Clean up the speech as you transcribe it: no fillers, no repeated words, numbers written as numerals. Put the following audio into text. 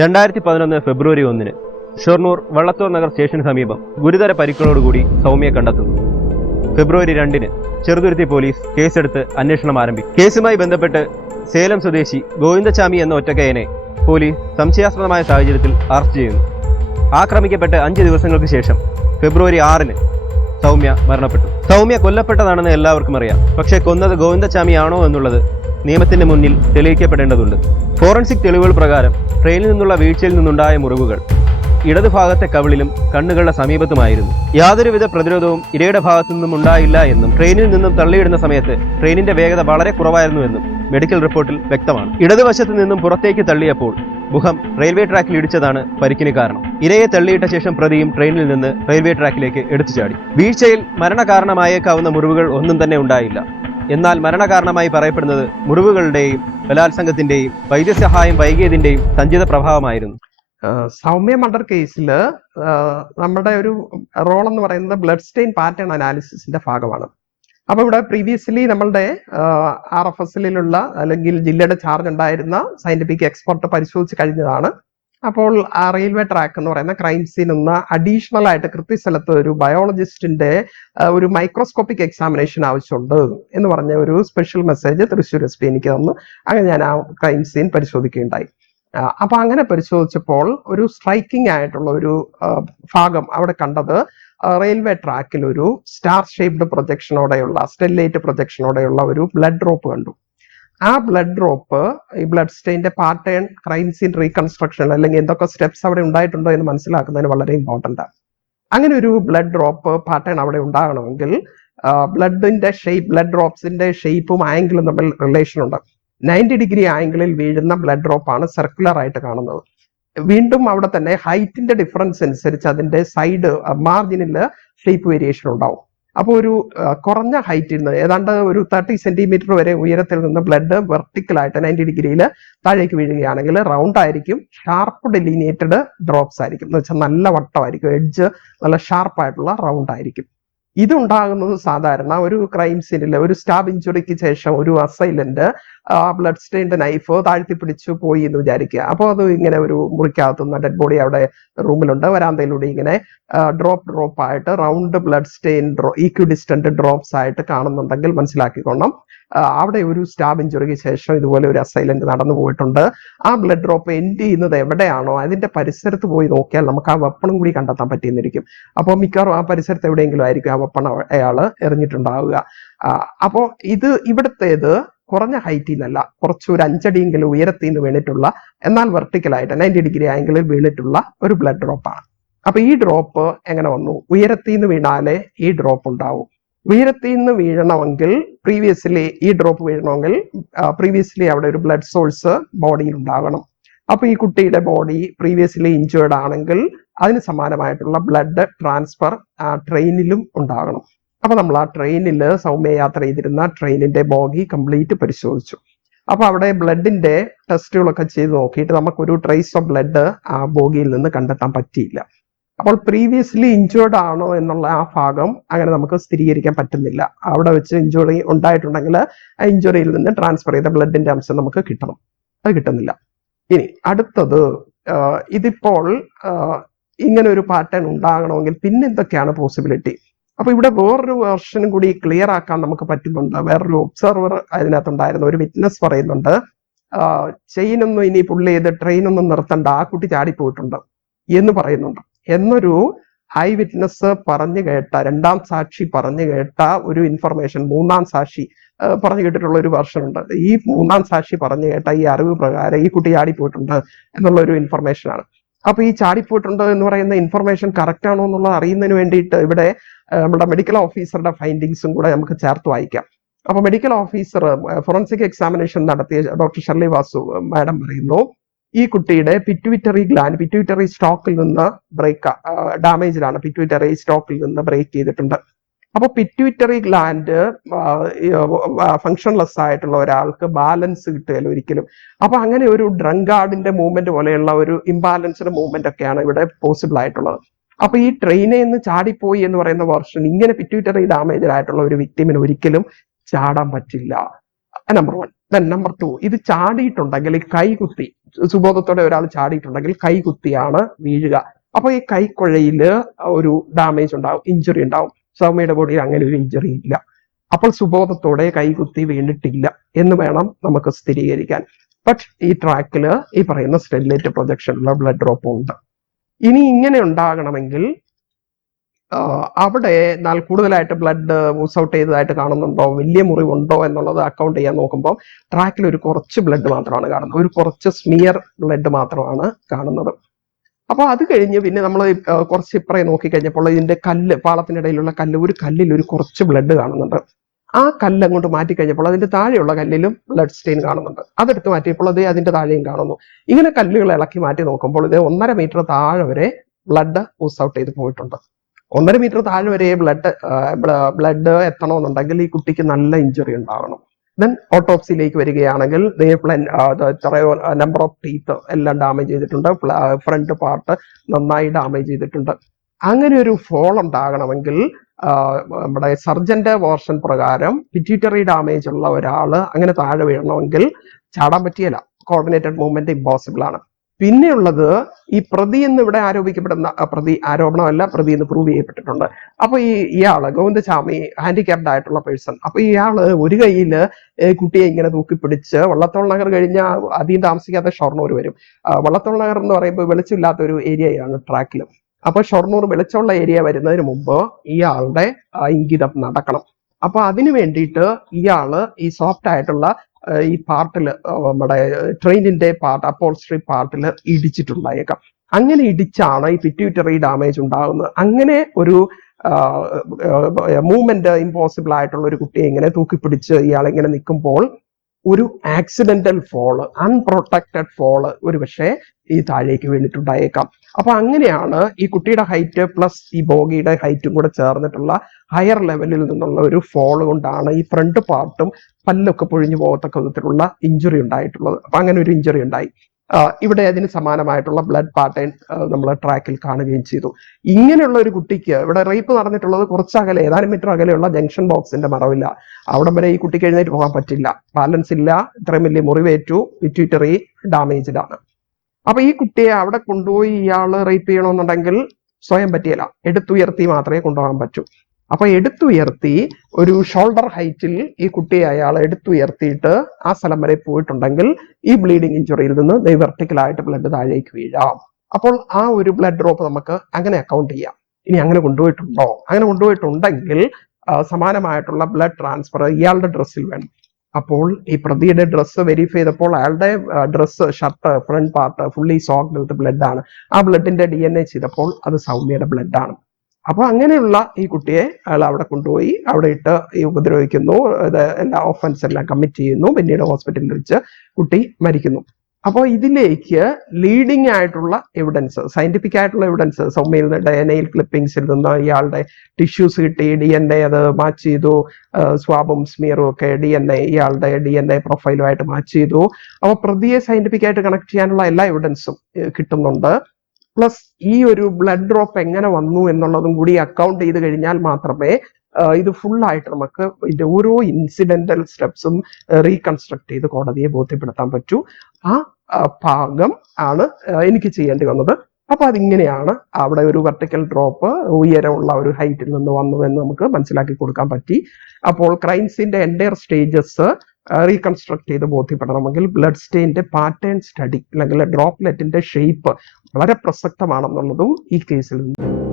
2011 ഫെബ്രുവരി 1 ഷൊർണൂർ വള്ളത്തോർ നഗർ സ്റ്റേഷന് സമീപം ഗുരുതര പരിക്കുകളോടുകൂടി സൗമ്യ കണ്ടെത്തുന്നു. ഫെബ്രുവരി 2 ചെറുതുരുത്തി പോലീസ് കേസെടുത്ത് അന്വേഷണം ആരംഭിക്കും. കേസുമായി ബന്ധപ്പെട്ട് സേലം സ്വദേശി ഗോവിന്ദചാമി എന്ന ഒറ്റക്കയനെ പോലീസ് സംശയാസ്പദമായ സാഹചര്യത്തിൽ അറസ്റ്റ് ചെയ്യുന്നു. ആക്രമിക്കപ്പെട്ട് 5 ദിവസങ്ങൾക്ക് ശേഷം ഫെബ്രുവരി 6 സൗമ്യ മരണപ്പെട്ടു. സൗമ്യ കൊല്ലപ്പെട്ടതാണെന്ന് എല്ലാവർക്കും അറിയാം. പക്ഷേ കൊന്നത് ഗോവിന്ദചാമിയാണോ എന്നുള്ളത് നിയമത്തിന്റെ മുന്നിൽ തെളിയിക്കപ്പെടേണ്ടതുണ്ട്. ഫോറൻസിക് തെളിവുകൾ പ്രകാരം ട്രെയിനിൽ നിന്നുള്ള വീഴ്ചയിൽ നിന്നുണ്ടായ മുറിവുകൾ ഇടതുഭാഗത്തെ കവിളിലും കണ്ണുകളുടെ സമീപത്തുമായിരുന്നു. യാതൊരുവിധ പ്രതിരോധവും ഇരയുടെ ഭാഗത്തു നിന്നും ഉണ്ടായില്ല എന്നും ട്രെയിനിൽ നിന്നും തള്ളിയിടുന്ന സമയത്ത് ട്രെയിനിന്റെ വേഗത വളരെ കുറവായിരുന്നുവെന്നും മെഡിക്കൽ റിപ്പോർട്ടിൽ വ്യക്തമാണ്. ഇടതുവശത്ത് നിന്നും പുറത്തേക്ക് തള്ളിയപ്പോൾ മുഖം റെയിൽവേ ട്രാക്കിൽ ഇടിച്ചതാണ് പരിക്കിന് കാരണം. ഇരയെ തള്ളിയിട്ട ശേഷം പ്രതിയും ട്രെയിനിൽ നിന്ന് റെയിൽവേ ട്രാക്കിലേക്ക് എടുത്തു ചാടി. വീഴ്ചയിൽ മരണകാരണമായേക്കാവുന്ന മുറിവുകൾ ഒന്നും തന്നെ ഉണ്ടായില്ല. എന്നാൽ മരണകാരണമായി പറയപ്പെടുന്നത് മുറിവുകളുടെയും ബലാത്സംഗത്തിന്റെയും വൈദ്യസഹായം വൈകിയതിന്റെയും സഞ്ചിത പ്രഭാവമായിരുന്നു. സൗമ്യ മർഡർ കേസിൽ നമ്മുടെ ഒരു റോൾ എന്ന് പറയുന്നത് ബ്ലഡ് സ്റ്റെയിൻ പാറ്റേൺ അനാലിസിസിന്റെ ഭാഗമാണ്. അപ്പൊ ഇവിടെ പ്രീവിയസ്ലി നമ്മളുടെ RFSലുള്ള അല്ലെങ്കിൽ ജില്ലയുടെ ചാർജ് ഉണ്ടായിരുന്ന സയന്റിഫിക് എക്സ്പെർട്ട് പരിശോധിച്ച് കഴിഞ്ഞതാണ്. അപ്പോൾ ആ റെയിൽവേ ട്രാക്ക് എന്ന് പറയുന്ന ക്രൈം സീൻ ഒന്ന് അഡീഷണൽ ആയിട്ട് കൃത്യസ്ഥലത്ത് ഒരു ബയോളജിസ്റ്റിന്റെ ഒരു മൈക്രോസ്കോപ്പിക് എക്സാമിനേഷൻ ആവശ്യമുണ്ട് എന്ന് പറഞ്ഞ ഒരു സ്പെഷ്യൽ മെസ്സേജ് തൃശ്ശൂർ SP എനിക്ക് തന്നു. അങ്ങനെ ഞാൻ ആ ക്രൈം സീൻ പരിശോധിക്കുകയുണ്ടായി. അപ്പൊ അങ്ങനെ പരിശോധിച്ചപ്പോൾ ഒരു സ്ട്രൈക്കിംഗ് ആയിട്ടുള്ള ഒരു ഭാഗം അവിടെ കണ്ടത് റെയിൽവേ ട്രാക്കിൽ ഒരു സ്റ്റാർ ഷേപ്ഡ് പ്രൊജക്ഷനോടെയുള്ള സ്റ്റെല്ലേറ്റ് പ്രൊജക്ഷനോടെയുള്ള ഒരു ബ്ലഡ് ഡ്രോപ്പ് കണ്ടു. ആ ബ്ലഡ് ഡ്രോപ്പ് ഈ ബ്ലഡ് സ്റ്റെയിന്റെ പാറ്റേൺ ക്രൈം സീൻ റീകൺസ്ട്രക്ഷൻ അല്ലെങ്കിൽ എന്തൊക്കെ സ്റ്റെപ്സ് അവിടെ ഉണ്ടായിട്ടുണ്ടോ എന്ന് മനസ്സിലാക്കുന്നതിന് വളരെ ഇമ്പോർട്ടന്റ് ആണ്. അങ്ങനെ ഒരു ബ്ലഡ് ഡ്രോപ്പ് പാറ്റേൺ അവിടെ ഉണ്ടാകണമെങ്കിൽ ബ്ലഡിന്റെ ഷേപ്പ് ബ്ലഡ് ഡ്രോപ്സിന്റെ ഷേപ്പും ആംഗിളും തമ്മിൽ റിലേഷൻ ഉണ്ട്. 90 ഡിഗ്രി ആംഗിളിൽ വീഴുന്ന ബ്ലഡ് ഡ്രോപ്പ് ആണ് സർക്കുലർ ആയിട്ട് കാണുന്നത്. വീണ്ടും അവിടെ തന്നെ ഹൈറ്റിന്റെ ഡിഫറൻസ് അനുസരിച്ച് അതിന്റെ സൈഡ് മാർജിനിൽ ഷേപ്പ് വേരിയേഷൻ ഉണ്ടാവും. അപ്പോൾ ഒരു കുറഞ്ഞ ഹൈറ്റിൽ നിന്ന് ഏതാണ്ട് ഒരു 30 സെന്റിമീറ്റർ വരെ ഉയരത്തിൽ നിന്ന് ബ്ലഡ് വെർട്ടിക്കലായിട്ട് 90 ഡിഗ്രിയിൽ താഴേക്ക് വീഴുകയാണെങ്കിൽ റൗണ്ട് ആയിരിക്കും, ഷാർപ്പ് ഡെലിനിയേറ്റഡ് ഡ്രോപ്സ് ആയിരിക്കും. എന്ന് വെച്ചാൽ നല്ല വട്ടമായിരിക്കും, എഡ്ജ് നല്ല ഷാർപ്പായിട്ടുള്ള റൗണ്ട് ആയിരിക്കും. ഇതുണ്ടാകുന്നത് സാധാരണ ഒരു ക്രൈം സീനിൽ ഒരു സ്റ്റാബ് ഇഞ്ചുറിക്ക് ശേഷം ഒരു അസൈലന്റ് ബ്ലഡ് സ്റ്റെയിൻഡ് നൈഫ് താഴ്ത്തിപ്പിടിച്ചു പോയി എന്ന് വിചാരിക്കുക. അപ്പോൾ അത് ഇങ്ങനെ ഒരു മുറിക്കകത്തുനിന്ന് ഡെഡ് ബോഡി അവിടെ റൂമിലുണ്ട്, വരാന്തയിലൂടെ ഇങ്ങനെ ഡ്രോപ്പ് ആയിട്ട് റൗണ്ട് ബ്ലഡ് സ്റ്റെയിൻ ഈക്വിഡിസ്റ്റന്റ് ഡ്രോപ്സ് ആയിട്ട് കാണുന്നുണ്ടെങ്കിൽ മനസ്സിലാക്കിക്കൊള്ളണം അവിടെ ഒരു സ്റ്റാബ് ഇഞ്ചുറിക്ക് ശേഷം ഇതുപോലെ ഒരു അസൈലന്റ് നടന്നു പോയിട്ടുണ്ട്. ആ ബ്ലഡ് ഡ്രോപ്പ് എൻഡ് ചെയ്യുന്നത് എവിടെയാണോ അതിന്റെ പരിസരത്ത് പോയി നോക്കിയാൽ നമുക്ക് ആ വെപ്പണും കൂടി കണ്ടെത്താൻ പറ്റിയെന്നിരിക്കും. അപ്പോൾ മിക്കവാറും ആ പരിസരത്ത് എവിടെയെങ്കിലും ആയിരിക്കും ആ വെപ്പൺ അയാൾ എറിഞ്ഞിട്ടുണ്ടാവുക. അപ്പോൾ ഇവിടുത്തേത് കുറഞ്ഞ ഹൈറ്റിൽ നിന്നല്ല, കുറച്ച് ഒരു 5 അടിയെങ്കിലും ഉയരത്തിൽ നിന്ന് വീണിട്ടുള്ള എന്നാൽ വെർട്ടിക്കലായിട്ട് 90 ഡിഗ്രി ആംഗിളിൽ വീണിട്ടുള്ള ഒരു ബ്ലഡ് ഡ്രോപ്പാണ്. അപ്പൊ ഈ ഡ്രോപ്പ് എങ്ങനെ വന്നു? ഉയരത്തിൽ നിന്ന് വീണാലേ ഈ ഡ്രോപ്പ് ഉണ്ടാവും. ഉയരത്തിൽ നിന്ന് വീഴണമെങ്കിൽ ഈ ഡ്രോപ്പ് വീഴണമെങ്കിൽ പ്രീവിയസ്ലി അവിടെ ഒരു ബ്ലഡ് സോഴ്സ് ബോഡിയിൽ ഉണ്ടാകണം. അപ്പൊ ഈ കുട്ടിയുടെ ബോഡി പ്രീവിയസ്ലി ഇഞ്ചേർഡ് ആണെങ്കിൽ അതിന് സമാനമായിട്ടുള്ള ബ്ലഡ് ട്രാൻസ്ഫർ ട്രെയിനിലും ഉണ്ടാകണം. അപ്പൊ നമ്മൾ ആ ട്രെയിനിൽ സൗമ്യ യാത്ര ചെയ്തിരുന്ന ട്രെയിനിന്റെ ബോഗി കംപ്ലീറ്റ് പരിശോധിച്ചു. അപ്പൊ അവിടെ ബ്ലഡിന്റെ ടെസ്റ്റുകളൊക്കെ ചെയ്ത് നോക്കിയിട്ട് നമുക്കൊരു ട്രേസ് ഓഫ് ബ്ലഡ് ആ ബോഗിയിൽ നിന്ന് കണ്ടെത്താൻ പറ്റിയില്ല. അപ്പോൾ പ്രീവിയസ്ലി ഇഞ്ചേർഡ് ആണോ എന്നുള്ള ആ ഭാഗം അങ്ങനെ നമുക്ക് സ്ഥിരീകരിക്കാൻ പറ്റുന്നില്ല. അവിടെ വെച്ച് ഇഞ്ചുറി ഉണ്ടായിട്ടുണ്ടെങ്കിൽ ആ ഇഞ്ചുറിയിൽ നിന്ന് ട്രാൻസ്ഫർ ചെയ്ത ബ്ലഡിന്റെ അംശം നമുക്ക് കിട്ടണം, അത് കിട്ടുന്നില്ല. ഇനി അടുത്തത്, ഇതിപ്പോൾ ഇങ്ങനെ ഒരു പാറ്റേൺ ഉണ്ടാകണമെങ്കിൽ പിന്നെന്തൊക്കെയാണ് പോസിബിലിറ്റി? അപ്പൊ ഇവിടെ വേറൊരു വെർഷനും കൂടി ക്ലിയർ ആക്കാൻ നമുക്ക് പറ്റുന്നുണ്ട്. വേറൊരു ഒബ്സർവർ അതിനകത്തുണ്ടായിരുന്ന ഒരു വിറ്റ്നസ് പറയുന്നുണ്ട്, ചെയിനൊന്നും ഇനി പുള്ളി ചെയ്ത് ട്രെയിനൊന്നും നിർത്തണ്ട, ആ കുട്ടി ചാടിപ്പോയിട്ടുണ്ട് എന്ന് പറയുന്നുണ്ട്. എന്നൊരു ഐ വിറ്റ്നസ് പറഞ്ഞു കേട്ട, രണ്ടാം സാക്ഷി പറഞ്ഞു കേട്ട ഒരു ഇൻഫർമേഷൻ, മൂന്നാം സാക്ഷി പറഞ്ഞു കേട്ടിട്ടുള്ള ഒരു വെർഷൻ ഉണ്ട്. ഈ മൂന്നാം സാക്ഷി പറഞ്ഞു കേട്ട ഈ അറിവ് പ്രകാരം ഈ കുട്ടി ചാടിപ്പോയിട്ടുണ്ട് എന്നുള്ള ഒരു ഇൻഫർമേഷൻ ആണ്. അപ്പൊ ഈ ചാടിപ്പോയിട്ടുണ്ട് എന്ന് പറയുന്ന ഇൻഫർമേഷൻ കറക്റ്റ് ആണോ എന്നുള്ളത് അറിയുന്നതിന് വേണ്ടിയിട്ട് ഇവിടെ നമ്മുടെ മെഡിക്കൽ ഓഫീസറുടെ ഫൈൻഡിങ്സും കൂടെ നമുക്ക് ചേർത്ത് വായിക്കാം. അപ്പൊ മെഡിക്കൽ ഓഫീസർ ഫോറൻസിക് എക്സാമിനേഷൻ നടത്തിയ ഡോക്ടർ ഷർലി വാസു മാഡം പറയുന്നു, ഈ കുട്ടിയുടെ പിറ്റ്യൂറ്ററി സ്റ്റോക്കിൽ നിന്ന് ഡാമേജിലാണ്, പിറ്റ്യൂറ്ററി സ്റ്റോക്കിൽ നിന്ന് ബ്രേക്ക് ചെയ്തിട്ടുണ്ട്. അപ്പൊ പിറ്റ്യൂറ്ററി ഗ്ലാൻഡ് ഫങ്ഷൻലെസ് ആയിട്ടുള്ള ഒരാൾക്ക് ബാലൻസ് കിട്ടുകയല്ലോ ഒരിക്കലും. അപ്പൊ അങ്ങനെ ഒരു ഡ്രങ്കാർഡിന്റെ മൂവ്മെന്റ് പോലെയുള്ള ഒരു ഇംബാലൻസ്ഡ് മൂവ്മെന്റ് ഒക്കെയാണ് ഇവിടെ പോസിബിൾ ആയിട്ടുള്ളത്. അപ്പൊ ഈ ട്രെയിനിൽ നിന്ന് ചാടിപ്പോയി എന്ന് പറയുന്ന വെർഷൻ, ഇങ്ങനെ പിറ്റ്യൂറ്ററി ഡാമേജ് ആയിട്ടുള്ള ഒരു വിക്ടിമിന് ഒരിക്കലും ചാടാൻ പറ്റില്ല. നമ്പർ 1. നമ്പർ 2, ഇത് ചാടിയിട്ടുണ്ടെങ്കിൽ കൈ കുത്തി സുബോധത്തോടെ ഒരാൾ ചാടിയിട്ടുണ്ടെങ്കിൽ കൈ കുത്തിയാണ് വീഴുക. അപ്പൊ ഈ കൈക്കുഴയില് ഒരു ഡാമേജ് ഉണ്ടാവും, ഇഞ്ചുറി ഉണ്ടാവും. സൗമ്യയുടെ ബോഡിയിൽ അങ്ങനെ ഒരു ഇഞ്ചുറി ഇല്ല. അപ്പോൾ സുബോധത്തോടെ കൈകുത്തി വീണിട്ടില്ല എന്ന് വേണം നമുക്ക് സ്ഥിരീകരിക്കാൻ. ബട്ട് ഈ ട്രാക്കില് ഈ പറയുന്ന സ്റ്റെറിലൈറ്റ് പ്രൊജക്ഷനുള്ള ബ്ലഡ് ഡ്രോപ്പ് ഉണ്ട്. ഇനി ഇങ്ങനെ ഉണ്ടാകണമെങ്കിൽ അവിടെ എന്നാൽ കൂടുതലായിട്ട് ബ്ലഡ് മൂസ് ഔട്ട് ചെയ്തതായിട്ട് കാണുന്നുണ്ടോ, വലിയ മുറിവുണ്ടോ എന്നുള്ളത് അക്കൗണ്ട് ചെയ്യാൻ നോക്കുമ്പോൾ ട്രാക്കിൽ ഒരു കുറച്ച് ബ്ലഡ് മാത്രമാണ് കാണുന്നത്, ഒരു കുറച്ച് സ്മിയർ ബ്ലഡ് മാത്രമാണ് കാണുന്നത്. അപ്പൊ അത് കഴിഞ്ഞ് പിന്നെ നമ്മൾ കുറച്ച് ഇപ്പറേ നോക്കിക്കഴിഞ്ഞപ്പോൾ ഇതിന്റെ കല്ല്, പാളത്തിനിടയിലുള്ള കല്ല്, ഒരു കല്ലിൽ ഒരു കുറച്ച് ബ്ലഡ് കാണുന്നുണ്ട്. ആ കല്ല് അങ്ങോട്ട് മാറ്റിക്കഴിഞ്ഞപ്പോൾ അതിന്റെ താഴെയുള്ള കല്ലിലും ബ്ലഡ് സ്റ്റെയിൻ കാണുന്നുണ്ട്. അതെടുത്ത് മാറ്റിയപ്പോൾ അത് അതിന്റെ താഴെയും കാണുന്നു. ഇങ്ങനെ കല്ലുകൾ ഇളക്കി മാറ്റി നോക്കുമ്പോൾ ഇത് 1.5 മീറ്റർ താഴെ വരെ ബ്ലഡ് മൂസ് ഔട്ട് ചെയ്ത് പോയിട്ടുണ്ട്. 1.5 മീറ്റർ താഴെ വരെ ബ്ലഡ് എത്തണമെന്നുണ്ടെങ്കിൽ ഈ കുട്ടിക്ക് നല്ല ഇഞ്ചുറി ഉണ്ടാവണം. ദെൻ ഓട്ടോപ്സിയിലേക്ക് വരികയാണെങ്കിൽ എത്രയോ നമ്പർ ഓഫ് ടീത്ത് എല്ലാം ഡാമേജ് ചെയ്തിട്ടുണ്ട്, ഫ്രണ്ട് പാർട്ട് നന്നായി ഡാമേജ് ചെയ്തിട്ടുണ്ട്. അങ്ങനെ ഒരു ഫോൾ ഉണ്ടാകണമെങ്കിൽ നമ്മുടെ സർജന്റെ വേർഷൻ പ്രകാരം പിറ്റ്യൂട്ടറി ഡാമേജ് ഉള്ള ഒരാള് അങ്ങനെ താഴെ വീഴണമെങ്കിൽ ചാടാൻ പറ്റിയല്ല, കോർഡിനേറ്റഡ് മൂവ്മെന്റ് ഇമ്പോസിബിൾ ആണ്. പിന്നെയുള്ളത് ഈ പ്രതി എന്ന് ഇവിടെ ആരോപിക്കപ്പെടുന്ന ആരോപണമല്ല, പ്രതി എന്ന് പ്രൂവ് ചെയ്യപ്പെട്ടിട്ടുണ്ട്. അപ്പൊ ഇയാള് ഗോവിന്ദചാമി ഹാൻഡിക്യാപ്ഡ് ആയിട്ടുള്ള പേഴ്സൺ. അപ്പൊ ഇയാള് ഒരു കൈയില് കുട്ടിയെ ഇങ്ങനെ തൂക്കിപ്പിടിച്ച് വള്ളത്തോൾ നഗർ കഴിഞ്ഞ അധികം താമസിക്കാതെ ഷൊർണൂർ വരും. വള്ളത്തോൾ നഗർ എന്ന് പറയുമ്പോൾ വെളിച്ചമില്ലാത്ത ഒരു ഏരിയയാണ് ട്രാക്കിൽ. അപ്പൊ ഷൊർണൂർ വെളിച്ചമുള്ള ഏരിയ വരുന്നതിന് മുമ്പ് ഇയാളുടെ ഇംഗിതം നടക്കണം. അപ്പൊ അതിനു വേണ്ടിയിട്ട് ഇയാള് ഈ സോഫ്റ്റ് ആയിട്ടുള്ള ഈ പാർട്ടില് നമ്മുടെ ട്രെയിനിന്റെ പാർട്ട്, അപ്പോൾസ്ട്രി പാർട്ടിൽ ഇടിച്ചിട്ടുണ്ടായേക്കാം. അങ്ങനെ ഇടിച്ചാണ് ഈ പിറ്റ്യൂട്ടറി ഡാമേജ് ഉണ്ടാകുന്നത്. അങ്ങനെ ഒരു മൂവ്മെന്റ് ഇമ്പോസിബിൾ ആയിട്ടുള്ള ഒരു കുട്ടിയെ ഇങ്ങനെ തൂക്കിപ്പിടിച്ച് ഇയാൾ ഇങ്ങനെ നിൽക്കുമ്പോൾ ഒരു ആക്സിഡന്റൽ ഫോള്, അൺപ്രൊട്ടക്റ്റഡ് ഫോള് ഒരു പക്ഷേ ഈ താഴേക്ക് വീണിട്ടുണ്ടായേക്കാം. അപ്പൊ അങ്ങനെയാണ് ഈ കുട്ടിയുടെ ഹൈറ്റ് പ്ലസ് ഈ ബോഗിയുടെ ഹൈറ്റും കൂടെ ചേർന്നിട്ടുള്ള ഹയർ ലെവലിൽ നിന്നുള്ള ഒരു ഫോള് കൊണ്ടാണ് ഈ ഫ്രണ്ട് പാർട്ടും പല്ലൊക്കെ പൊഴിഞ്ഞു പോകത്തക്ക വിധത്തിലുള്ള ഇഞ്ചുറി ഉണ്ടായിട്ടുള്ളത്. അപ്പൊ അങ്ങനെ ഒരു ഇഞ്ചുറി ഉണ്ടായി. ഇവിടെ അതിന് സമാനമായിട്ടുള്ള ബ്ലഡ് പാറ്റേൺ നമ്മൾ ട്രാക്കിൽ കാണുകയും ചെയ്തു. ഇങ്ങനെയുള്ള ഒരു കുട്ടിക്ക് ഇവിടെ റേപ്പ് നടന്നിട്ടുള്ളത് കുറച്ച് അകലെ, ഏതാനും മീറ്റർ അകലെയുള്ള ജംഗ്ഷൻ ബോക്സിന്റെ മറവില്ല. അവിടം വരെ ഈ കുട്ടിക്ക് എഴുന്നേറ്റ് പോകാൻ പറ്റില്ല, ബാലൻസ് ഇല്ല, ഇത്രയും വലിയ മുറിവേറ്റു, പിറ്റ്യൂട്ടറി ഡാമേജ്ഡ് ആണ്. അപ്പൊ ഈ കുട്ടിയെ അവിടെ കൊണ്ടുപോയി ഇയാള് റേപ്പ് ചെയ്യണമെന്നുണ്ടെങ്കിൽ സ്വയം പറ്റിയല്ല, എടുത്തുയർത്തി മാത്രമേ കൊണ്ടുപോകാൻ പറ്റൂ. അപ്പൊ എടുത്തുയർത്തി ഒരു ഷോൾഡർ ഹൈറ്റിൽ ഈ കുട്ടിയെ അയാൾ എടുത്തുയർത്തിയിട്ട് ആ സ്ഥലം വരെ പോയിട്ടുണ്ടെങ്കിൽ ഈ ബ്ലീഡിങ് ഇഞ്ചുറിയിൽ നിന്ന് വെർട്ടിക്കലായിട്ട് ബ്ലഡ് താഴേക്ക് വീഴാം. അപ്പോൾ ആ ഒരു ബ്ലഡ് ഡ്രോപ്പ് നമുക്ക് അങ്ങനെ അക്കൗണ്ട് ചെയ്യാം. ഇനി അങ്ങനെ കൊണ്ടുപോയിട്ടുണ്ടോ? അങ്ങനെ കൊണ്ടുപോയിട്ടുണ്ടെങ്കിൽ സമാനമായിട്ടുള്ള ബ്ലഡ് ട്രാൻസ്ഫർ ഇയാളുടെ ഡ്രസ്സിൽ വേണം. അപ്പോൾ ഈ പ്രതിയുടെ ഡ്രസ്സ് വെരിഫൈ ചെയ്തപ്പോൾ അയാളുടെ dress, shirt, front part fully soaked with blood ആണ്. ആ ബ്ലഡിന്റെ DNA ചെയ്തപ്പോൾ അത് സൗമ്യയുടെ ബ്ലഡ് ആണ്. അപ്പൊ അങ്ങനെയുള്ള ഈ കുട്ടിയെ അയാൾ അവിടെ കൊണ്ടുപോയി അവിടെ ഇട്ട് ഈ ഉപദ്രവിക്കുന്നു, എല്ലാ ഒഫൻസ് എല്ലാം കമ്മിറ്റ് ചെയ്യുന്നു. പിന്നീട് ഹോസ്പിറ്റലിൽ വെച്ച് കുട്ടി മരിക്കുന്നു. അപ്പോൾ ഇതിലേക്ക് ലീഡിങ് ആയിട്ടുള്ള എവിഡൻസ്, സയന്റിഫിക് ആയിട്ടുള്ള എവിഡൻസ്, സൗമ്യയിൽ നിന്ന് DNA ക്ലിപ്പിംഗ്സിൽ നിന്ന് ഇയാളുടെ ടിഷ്യൂസ് കിട്ടി, DNA അത് മാച്ച് ചെയ്തു, സ്വാബും സ്മിയറും ഒക്കെ ഇയാളുടെ DNA പ്രൊഫൈലുമായിട്ട് മാച്ച് ചെയ്തു. അപ്പൊ പ്രതിയെ സയന്റിഫിക് ആയിട്ട് കണക്ട് ചെയ്യാനുള്ള എല്ലാ എവിഡൻസും കിട്ടുന്നുണ്ട്. പ്ലസ് ഈ ഒരു ബ്ലഡ് ഡ്രോപ്പ് എങ്ങനെ വന്നു എന്നുള്ളതും കൂടി അക്കൗണ്ട് ചെയ്ത് കഴിഞ്ഞാൽ മാത്രമേ ഇത് ഫുള്ളായിട്ട് നമുക്ക് ഇതിന്റെ ഓരോ ഇൻസിഡന്റൽ സ്റ്റെപ്സും റീകൺസ്ട്രക്ട് ചെയ്ത് കോടതിയെ ബോധ്യപ്പെടുത്താൻ പറ്റൂ. ആ ഭാഗം ആണ് എനിക്ക് ചെയ്യേണ്ടി വന്നത്. അപ്പൊ അതിങ്ങനെയാണ് അവിടെ ഒരു വെർട്ടിക്കൽ ഡ്രോപ്പ് ഉയരമുള്ള ഒരു ഹൈറ്റിൽ നിന്ന് വന്നതെന്ന് നമുക്ക് മനസ്സിലാക്കി കൊടുക്കാൻ പറ്റി. അപ്പോൾ ക്രൈംസിന്റെ എൻറ്റയർ സ്റ്റേജസ് റീകൺസ്ട്രക്ട് ചെയ്ത് ബോധ്യപ്പെടണമെങ്കിൽ ബ്ലഡ് സ്റ്റെയിന്റെ പാറ്റേൺ സ്റ്റഡി അല്ലെങ്കിൽ ഡ്രോപ്ലെറ്റിന്റെ ഷേപ്പ് വളരെ പ്രസക്തമാണെന്നുള്ളതും ഈ കേസിൽ നിന്ന്